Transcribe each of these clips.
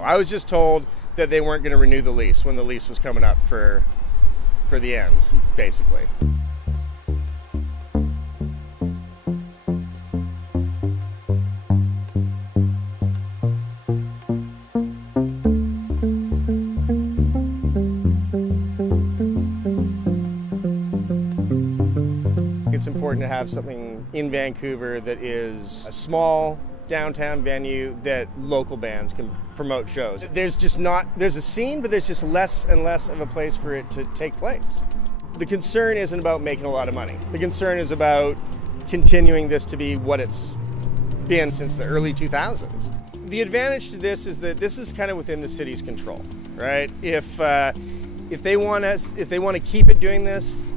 I was just told that they weren't going to renew the lease when the lease was coming up for the end, basically. It's important to have something in Vancouver that is a small downtown venue that local bands can promote shows. There's a scene, but there's just less and less of a place for it to take place. The concern isn't about making a lot of money. The concern is about continuing this to be what it's been since the early 2000s. The advantage to this is that this is kind of within the city's control, right? If they want to keep it doing this,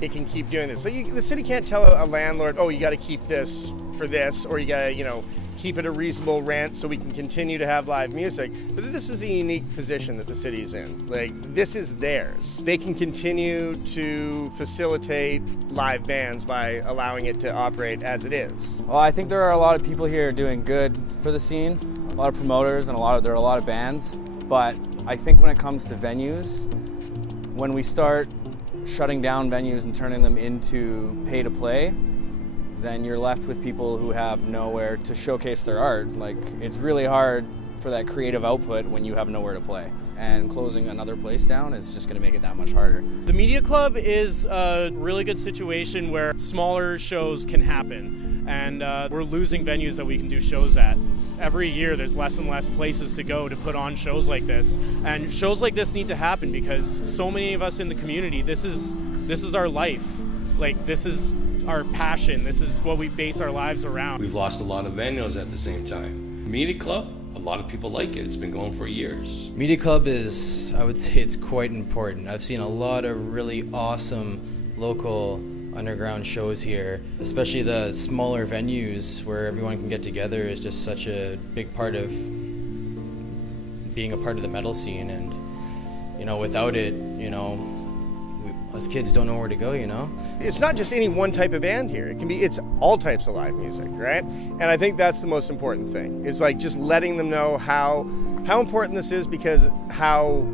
it can keep doing this. So the city can't tell a landlord, oh, you got to keep this for this, or you got to, keep it a reasonable rent so we can continue to have live music. But this is a unique position that the city's in. This is theirs. They can continue to facilitate live bands by allowing it to operate as it is. Well, I think there are a lot of people here doing good for the scene, a lot of promoters, and there are a lot of bands. But I think when it comes to venues, when we start shutting down venues and turning them into pay-to-play, then you're left with people who have nowhere to showcase their art. It's really hard for that creative output when you have nowhere to play. And closing another place down is just going to make it that much harder. The Media Club is a really good situation where smaller shows can happen, and we're losing venues that we can do shows at. Every year there's less and less places to go to put on shows like this, and shows like this need to happen because so many of us in the community, this is our life. This is our passion. This is what we base our lives around. We've lost a lot of venues at the same time. Media Club, a lot of people like it. It's been going for years. Media Club I would say it's quite important. I've seen a lot of really awesome local underground shows here, especially the smaller venues where everyone can get together is just such a big part of being a part of the metal scene. And, without it, us kids don't know where to go, It's not just any one type of band here. It's all types of live music, right? And I think that's the most important thing. It's just letting them know how important this is, because how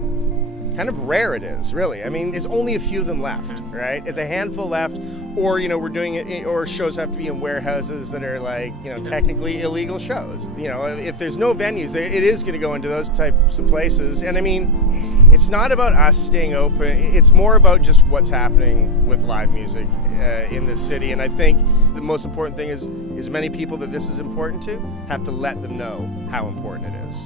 kind of rare it is, really. I mean, there's only a few of them left, right? It's a handful left, or, we're doing it, or shows have to be in warehouses that are technically illegal shows. If there's no venues, it is going to go into those types of places. And I mean, it's not about us staying open. It's more about just what's happening with live music in this city. And I think the most important thing is many people that this is important to have to let them know how important it is.